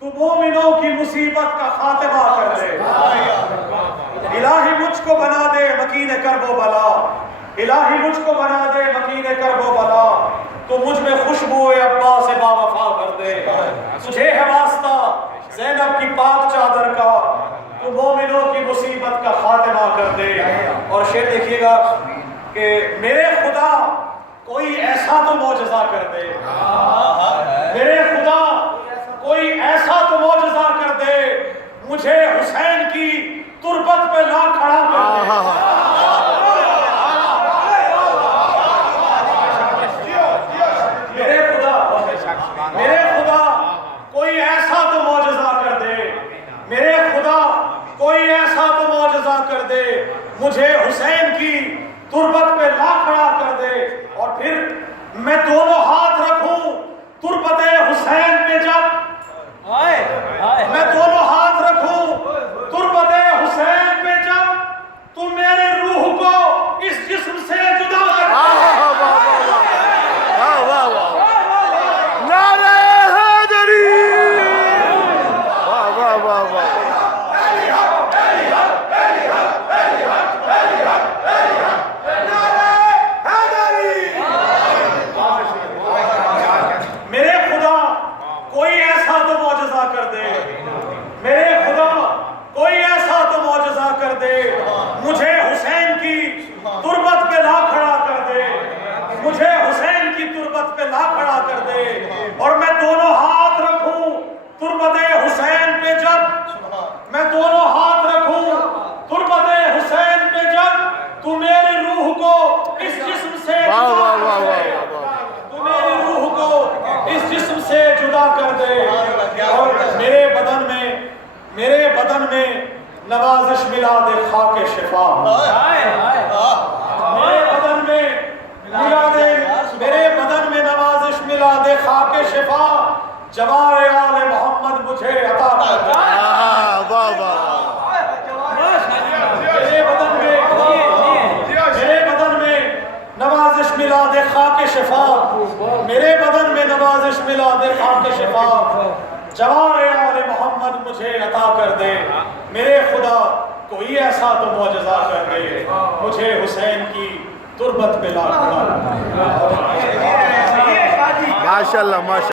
تو مومنوں کی مصیبت کا خاتمہ کر دے۔ الہی مجھ کو بنا دے مکین کرب و بلا، الہی مجھ کو بنا دے مکین کرب و بلا، تو مجھ میں خوشبو عباس با وفا کر دے۔ تجھے ہے واسطہ زینب کی پاک چادر کا، تو مومنوں کی مصیبت کا خاتمہ کر دے۔ اور شعر دیکھیے گا کہ میرے خدا کوئی ایسا تو معجزہ کر دے، میرے خدا کوئی ایسا تو معجزہ کر دے، مجھے حسین کی تربت پہ لا کھڑا کر دے۔ میرے خدا کوئی ایسا تو معجزہ کر دے، میرے خدا کوئی ایسا تو معجزہ کر دے، مجھے حسین کی تربت پہ لا کھڑا کر دے۔ اور پھر میں دونوں ہاتھ رکھوں تربت حسین پہ جب، میں دونوں ہاتھ رکھوں تربت حسین پہ جب، تو میرے روح کو اس جسم سے جدا کر دے۔ میرے خدا کوئی ایسا تو معجزہ کر دے، میرے خدا کوئی ایسا تو معجزہ کر دے، مجھے حسین کی تربت پہ لا کھڑا کر دے، مجھے حسین کی تربت پہ لا کھڑا کر دے۔ اور میں دونوں ہاتھ رکھوں تربت حسین پہ جب، میں دونوں ہاتھ رکھوں تربت حسین پہ جب، تو میری روح کو اس جسم سے جدا کر دے، تو میری روح کو اس جسم سے جدا کر دے۔ اور میرے بدن میں نوازش ملا دے خاک شفا، میرے بدن میں ملا دے، میرے بدن میں نوازش ملا دے خاک شفا، جوار آل محمد مجھے عطا کر دے۔ میرے بدن میں نوازش ملا دے خاک شفا، میرے بدن میں نوازش ملا دے خاک شفا، جوار آل محمد مجھے عطا کر دے۔ میرے خدا کوئی ایسا تو معجزہ کر دے، مجھے حسین کی تربت پہ لا کھڑا کر دے۔ ماشاءاللہ ماشاءاللہ۔